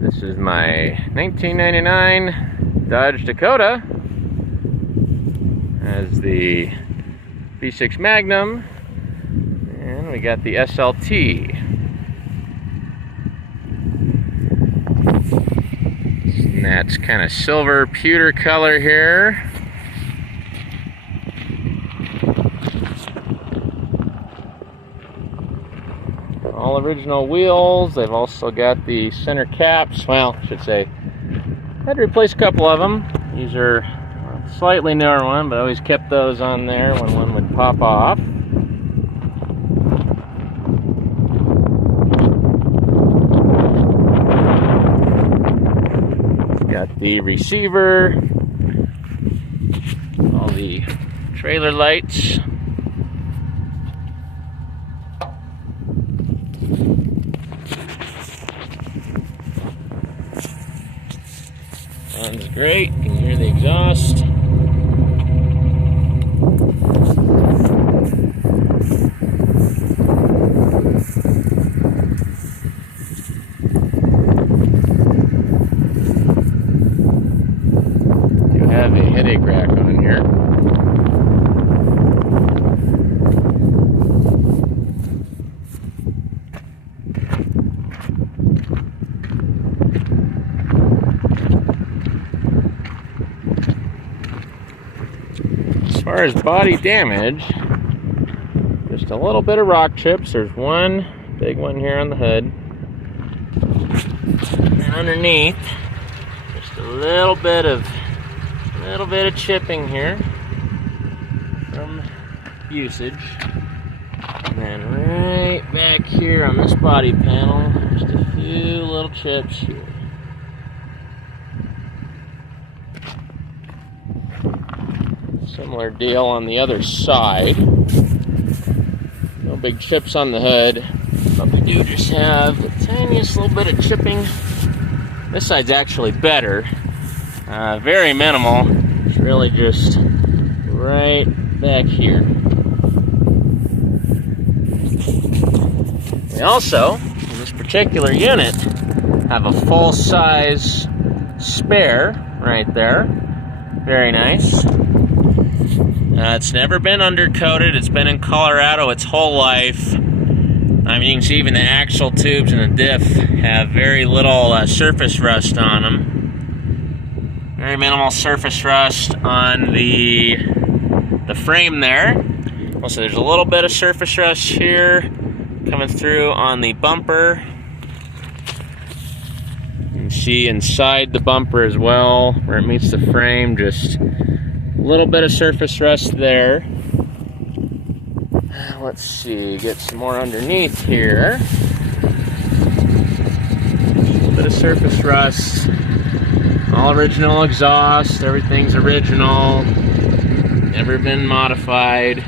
This is my 1999 Dodge Dakota. Has the V6 Magnum, and we got the SLT. And that's kind of silver pewter color here. All original wheels. They've also got the center caps. Well, I should say, I had to replace a couple of them. These are a slightly newer one, but I always kept those on there when one would pop off. Got the receiver, all the trailer lights. Sounds great. You can hear the exhaust. You have a headache rack on here. As far as body damage, just a little bit of rock chips. There's one big one here on the hood. And underneath, just a little bit of chipping here from usage. And then right back here on this body panel, just a few little chips here. Similar deal on the other side. No big chips on the hood, but we do just have the tiniest little bit of chipping. This side's actually better. Very minimal. It's really just right back here. We also, in this particular unit, have a full-size spare right there. Very nice. It's never been undercoated. It's been in Colorado its whole life. I mean, you can see even the axle tubes and the diff have very little surface rust on them. Very minimal surface rust on the frame there. Also, there's a little bit of surface rust here coming through on the bumper. You can see inside the bumper as well, where it meets the frame, just a little bit of surface rust there. Let's see, get some more underneath here. A little bit of surface rust. All original exhaust, everything's original. Never been modified.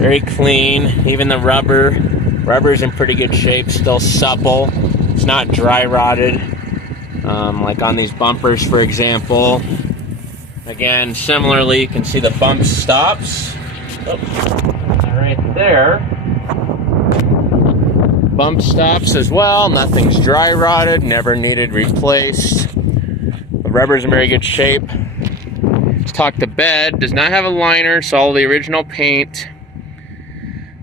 Very clean. Even the rubber's in pretty good shape, still supple. It's not dry rotted. Like on these bumpers, for example. Again, similarly, you can see the bump stops. Oh, right there. Bump stops as well. Nothing's dry rotted, never needed replaced. The rubber's in very good shape. Let's talk the bed. Does not have a liner, so all the original paint.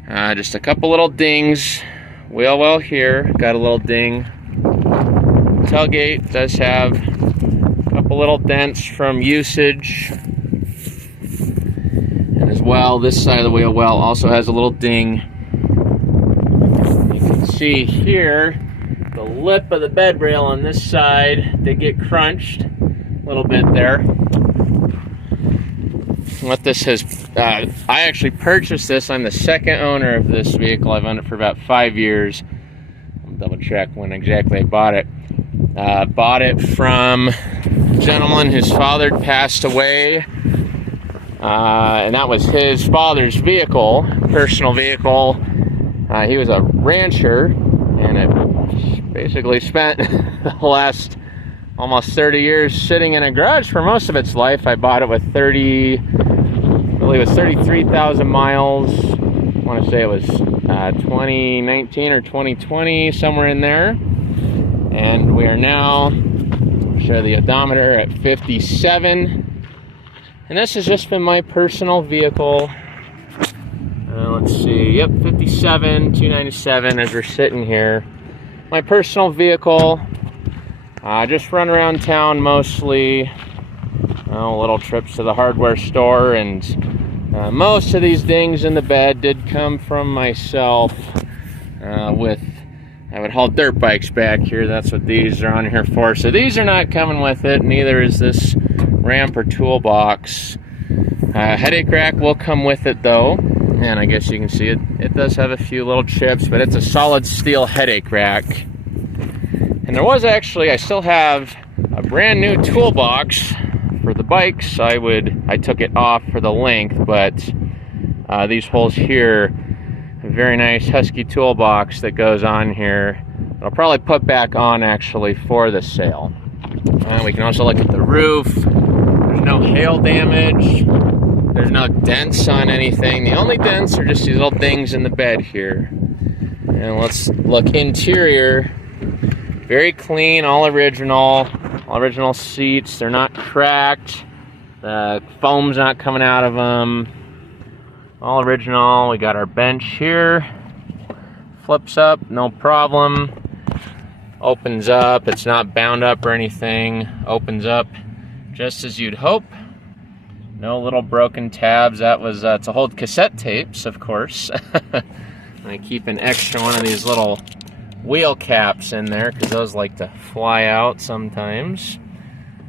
Just a couple little dings. Wheel well here, got a little ding. Tailgate does have a couple little dents from usage. And as well, this side of the wheel well also has a little ding. You can see here, the lip of the bed rail on this side did get crunched a little bit there. What this has, I actually purchased this. I'm the second owner of this vehicle. I've owned it for about 5 years. I'll double check when exactly I bought it. Bought it from a gentleman whose father passed away, and that was his father's vehicle, personal vehicle. He was a rancher, and it basically spent the last almost 30 years sitting in a garage for most of its life. I bought it with 33,000 miles want to say it was 2019 or 2020, somewhere in there. And we are now, I'll show the odometer, at 57. And this has just been my personal vehicle. Let's see, yep, 57, 297 as we're sitting here. My personal vehicle. Just run around town mostly. Little trips to the hardware store, and most of these dings in the bed did come from myself. I would haul dirt bikes back here. That's what these are on here for. So these are not coming with it. Neither is this ramp or toolbox. Headache rack will come with it though. And I guess you can see it does have a few little chips, but it's a solid steel headache rack. And there was actually, I still have a brand new toolbox for the bikes. I took it off for the length, but these holes here, a very nice Husky toolbox that goes on here. I'll probably put back on actually for the sale. We can also look at the roof. There's no hail damage. There's no dents on anything. The only dents are just these little things in the bed here. And let's look interior. Very clean, all original seats. They're not cracked. The foam's not coming out of them. All original. We got our bench here. Flips up, no problem. Opens up. It's not bound up or anything. Opens up just as you'd hope. No little broken tabs. That was to hold cassette tapes, of course. I keep an extra one of these little wheel caps in there because those like to fly out sometimes.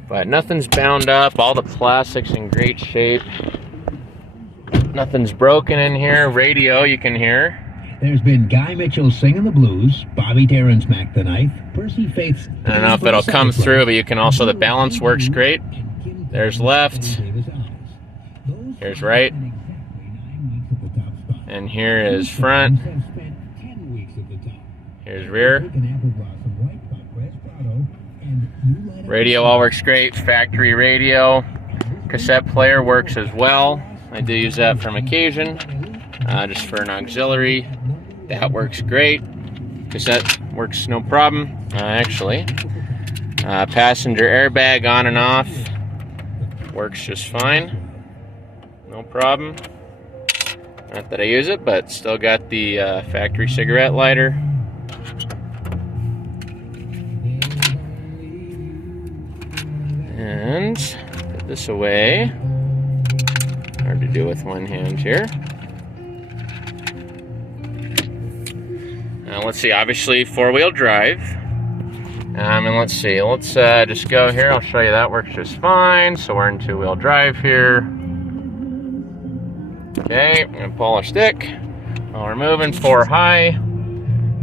But nothing's bound up. All the plastic's in great shape. Nothing's broken in here. Radio you can hear. There's been Guy Mitchell singing the blues, Bobby Darin smacked the knife, Percy Faith's... I don't know if it'll come through, but you can also, the balance works great. There's left. Here's right. And here is front. Here's rear. Radio all works great. Factory radio. Cassette player works as well. I do use that from occasion, just for an auxiliary. That works great. Cassette works no problem, actually. Passenger airbag on and off works just fine. No problem. Not that I use it, but still got the factory cigarette lighter. And put this away. Hard to do with one hand here. Now let's see, obviously four-wheel drive. And let's see, let's just go here. I'll show you that works just fine. So we're in two-wheel drive here. Okay, I'm gonna pull a stick while we're moving, 4 high,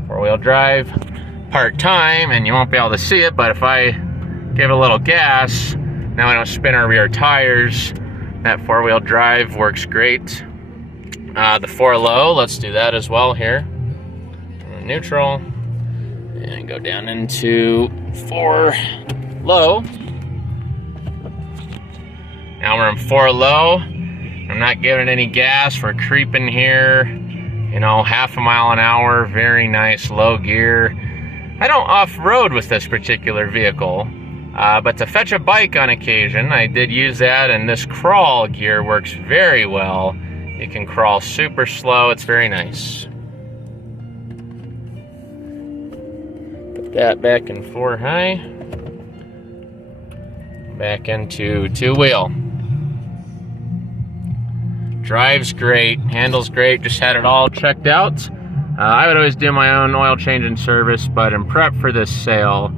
4-wheel drive, part-time, and you won't be able to see it, but if I give it a little gas, now I don't spin our rear tires. That 4-wheel drive works great. The 4 low, let's do that as well here. Neutral, and go down into 4 low. Now we're in 4 low. I'm not giving any gas. We're creeping here, you know, half a mile an hour. Very nice low gear. I don't off-road with this particular vehicle, but to fetch a bike on occasion, I did use that, and this crawl gear works very well. You can crawl super slow. It's very nice. Put that back in 4 high. Back into 2-wheel. Drives great, handles great, just had it all checked out. I would always do my own oil change and service, but in prep for this sale,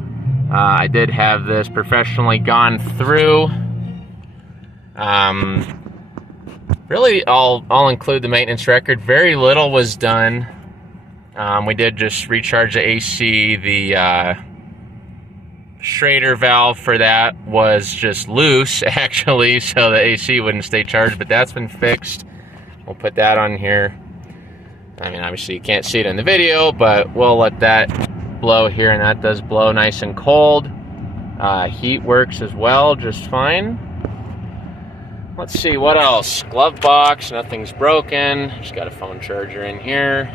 I did have this professionally gone through. Really, I'll include the maintenance record. Very little was done. We did just recharge the AC. The Schrader valve for that was just loose, actually, so the AC wouldn't stay charged, but that's been fixed. We'll put that on here. I mean, obviously you can't see it in the video, but we'll let that blow here, and that does blow nice and cold. Heat works as well, just fine. Let's see, what else? Glove box, nothing's broken. Just got a phone charger in here.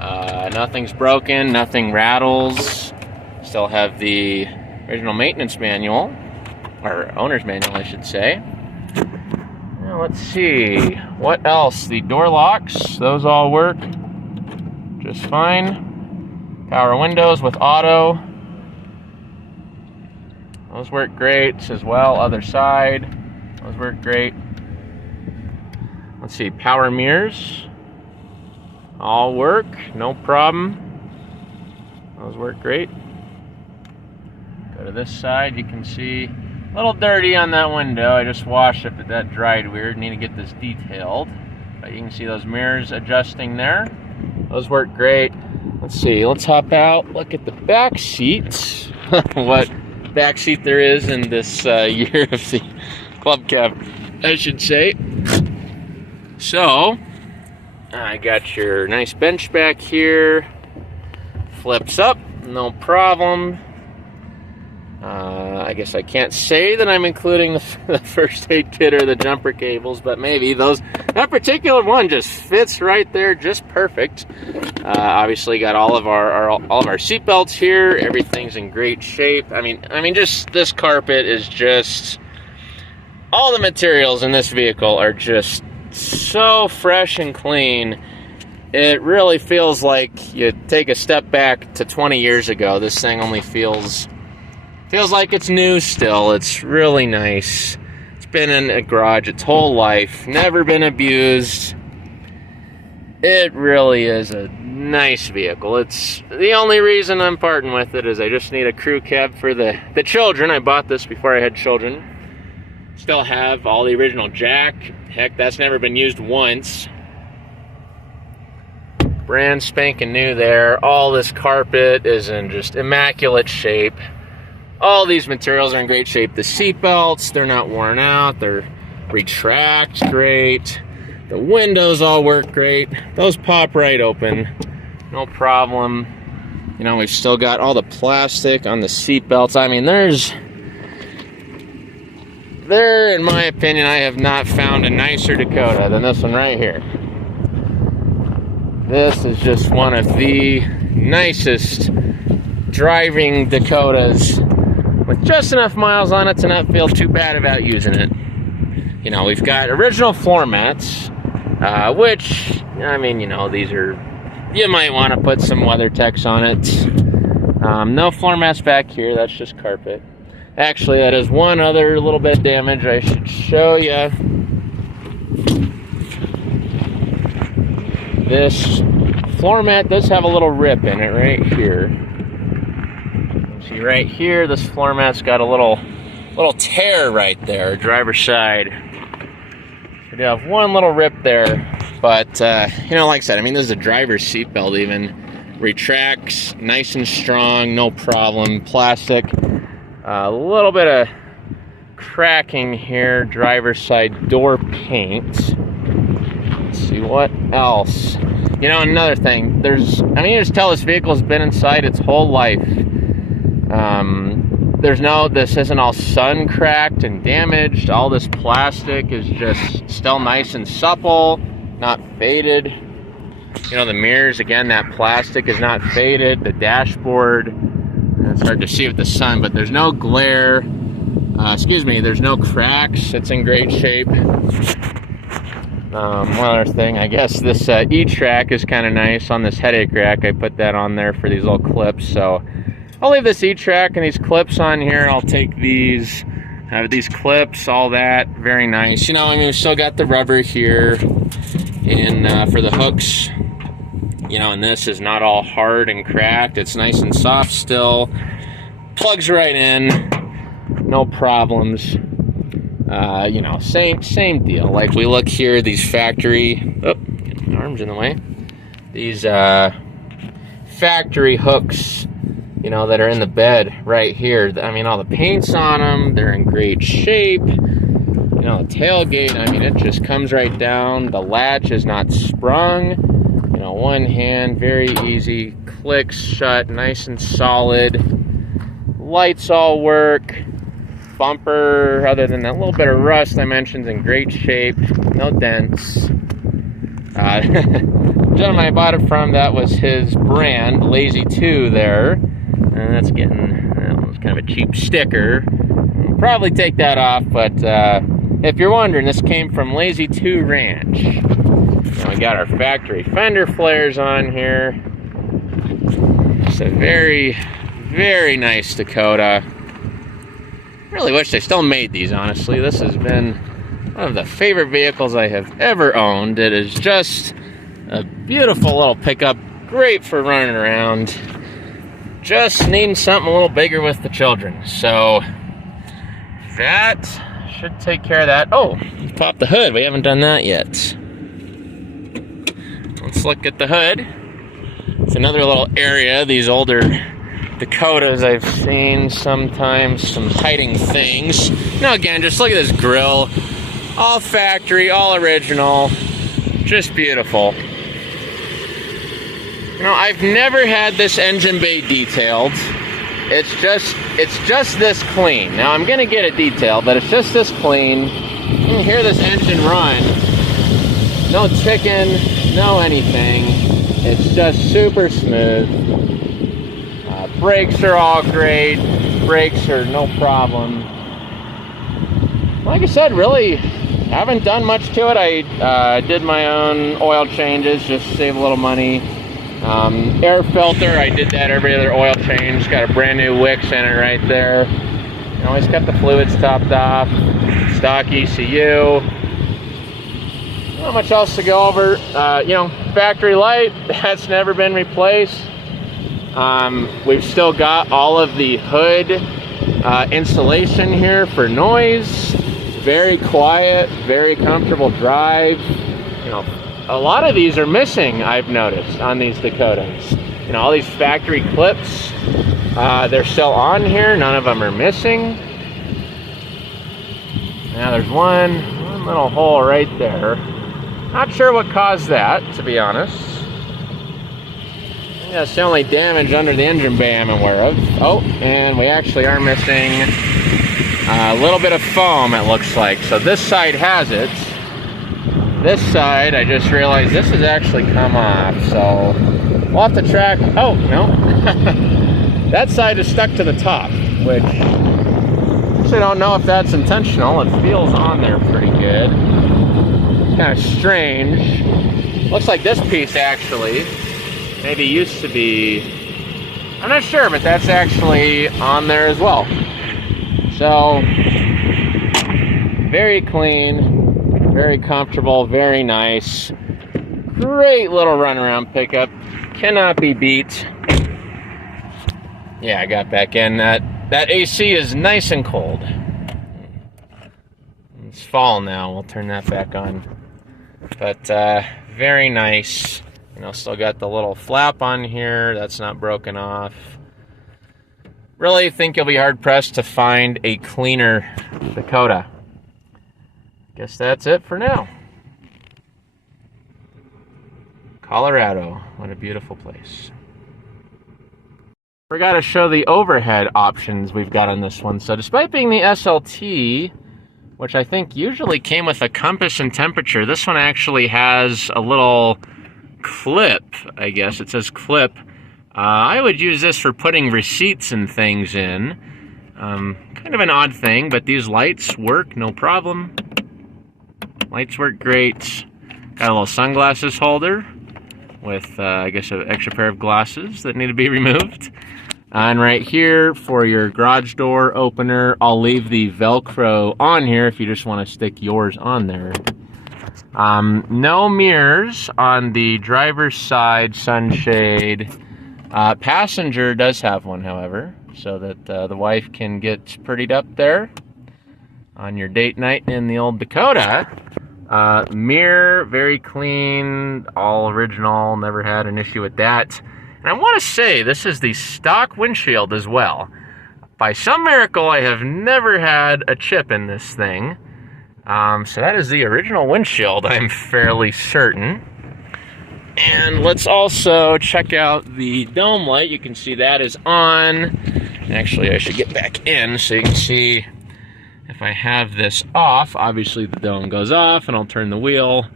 Nothing's broken, nothing rattles. Still have the original maintenance manual, or owner's manual, I should say. Now, let's see, what else? The door locks, those all work just fine. Power windows with auto. Those work great as well. Other side. Those work great. Let's see, power mirrors. All work, no problem. Those work great. Go to this side, you can see a little dirty on that window. I just washed it, but that dried weird. Need to get this detailed. But you can see those mirrors adjusting there. Those work great. Let's see, let's hop out, look at the back seats. What back seat there is in this year of the club cab, I should say. So, I got your nice bench back here. Flips up, no problem. I guess I can't say that I'm including the first aid kit or the jumper cables, but maybe that particular one just fits right there, just perfect. Obviously, got all of our seat belts here. Everything's in great shape. I mean, just this carpet is just, all the materials in this vehicle are just so fresh and clean. It really feels like you take a step back to 20 years ago. This thing only feels like it's new still. It's really nice. It's been in a garage its whole life, never been abused. It really is a nice vehicle. It's the only reason I'm parting with it is I just need a crew cab for the children. I bought this before I had children. Still have all the original jack. Heck, that's never been used once. Brand spanking new there. All this carpet is in just immaculate shape. All these materials are in great shape. The seat belts, they're not worn out. They're retract great. The windows all work great. Those pop right open. No problem. You know, we've still got all the plastic on the seat belts. I mean, in my opinion, I have not found a nicer Dakota than this one right here. This is just one of the nicest driving Dakotas with just enough miles on it to not feel too bad about using it. You know, we've got original floor mats, which, I mean, you know, you might want to put some WeatherTechs on it. No floor mats back here, that's just carpet. Actually, that is one other little bit of damage I should show you. This floor mat does have a little rip in it right here. See right here, this floor mat's got a little tear right there, driver's side. We do have one little rip there, but you know, like I said, I mean, this is a driver's seat belt even. Retracts, nice and strong, no problem. Plastic. A little bit of cracking here, driver's side door paint. Let's see what else. You know, another thing, you just tell this vehicle's been inside its whole life. This isn't all sun cracked and damaged. All this plastic is just still nice and supple, not faded. You know, the mirrors, again, that plastic is not faded. The dashboard, it's hard to see with the sun, but there's no glare. There's no cracks. It's in great shape. One other thing, I guess this E-track is kind of nice on this headache rack. I put that on there for these little clips, so I'll leave this E-track and these clips on here. I'll take these, have these clips, all that, very nice. You know, I mean, we've still got the rubber here for the hooks. You know, and this is not all hard and cracked. It's nice and soft still. Plugs right in, no problems. You know, same deal. Like we look here, these factory, getting my arms in the way. These factory hooks, you know, that are in the bed right here. I mean, all the paint's on them. They're in great shape. You know, the tailgate, I mean, it just comes right down. The latch is not sprung. You know, one hand, very easy. Clicks shut, nice and solid. Lights all work. bumper, other than that little bit of rust I mentioned, in great shape. No dents. The gentleman I bought it from, that was his brand, Lazy 2 there. And that's getting, it's kind of a cheap sticker. I'll probably take that off, but if you're wondering, this came from Lazy 2 Ranch. Now we got our factory fender flares on here. It's a very, very nice Dakota. Really wish they still made these, honestly. This has been one of the favorite vehicles I have ever owned. It is just a beautiful little pickup, great for running around. Just needing something a little bigger with the children. So that should take care of that. Oh, pop the hood. We haven't done that yet. Let's look at the hood. It's another little area. These older Dakotas I've seen sometimes some hiding things. Now again, just look at this grill. All factory, all original. Just beautiful. You know, I've never had this engine bay detailed. It's just this clean. Now I'm gonna get it detailed, but it's just this clean. You can hear this engine run. No ticking, no anything. It's just super smooth. Brakes are all great. Brakes are no problem. Like I said, really haven't done much to it. I did my own oil changes just to save a little money. Air filter, I did that every other oil change. Got a brand new Wix in it right there. Always kept the fluids topped off. Stock ECU. Not much else to go over. You know, factory light, that's never been replaced. We've still got all of the hood insulation here for noise. Very quiet, very comfortable drive. You know, a lot of these are missing, I've noticed, on these Dakotas. You know, all these factory clips, they're still on here. None of them are missing. Now there's one little hole right there. Not sure what caused that, to be honest. Yeah, it's the only damage under the engine bay I'm aware of. Oh, and we actually are missing a little bit of foam, it looks like. So this side has it. This side, I just realized this has actually come off. So we'll have to track. Oh, no. That side is stuck to the top, which I actually don't know if that's intentional. It feels on there pretty good. Kind of strange. Looks like this piece actually maybe used to be, I'm not sure, but that's actually on there as well. So very clean, very comfortable, very nice. Great little runaround pickup. Cannot be beat. Yeah, I got back in. That AC is nice and cold. It's fall now. We'll turn that back on. But very nice. You know, still got the little flap on here. That's not broken off. Really think you'll be hard-pressed to find a cleaner Dakota. Guess that's it for now. Colorado. What a beautiful place. Forgot to show the overhead options we've got on this one. So despite being the SLT, which I think usually came with a compass and temperature, this one actually has a little clip, I guess. It says clip. I would use this for putting receipts and things in. Kind of an odd thing, but these lights work no problem. Lights work great. Got a little sunglasses holder with, I guess, an extra pair of glasses that need to be removed. And right here for your garage door opener, I'll leave the Velcro on here if you just want to stick yours on there. No mirrors on the driver's side sunshade. Passenger does have one, however, so that the wife can get prettied up there on your date night in the old Dakota. Mirror, very clean, all original, never had an issue with that. And I want to say this is the stock windshield as well. By some miracle, I have never had a chip in this thing. So that is the original windshield, I'm fairly certain. And let's also check out the dome light. You can see that is on. Actually, I should get back in so you can see if I have this off, obviously the dome goes off, and I'll turn the wheel.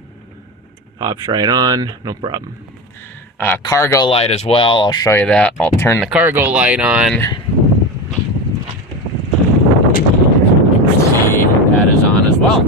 Pops right on, no problem. Cargo light as well, I'll show you that. I'll turn the cargo light on. See, that is on as well.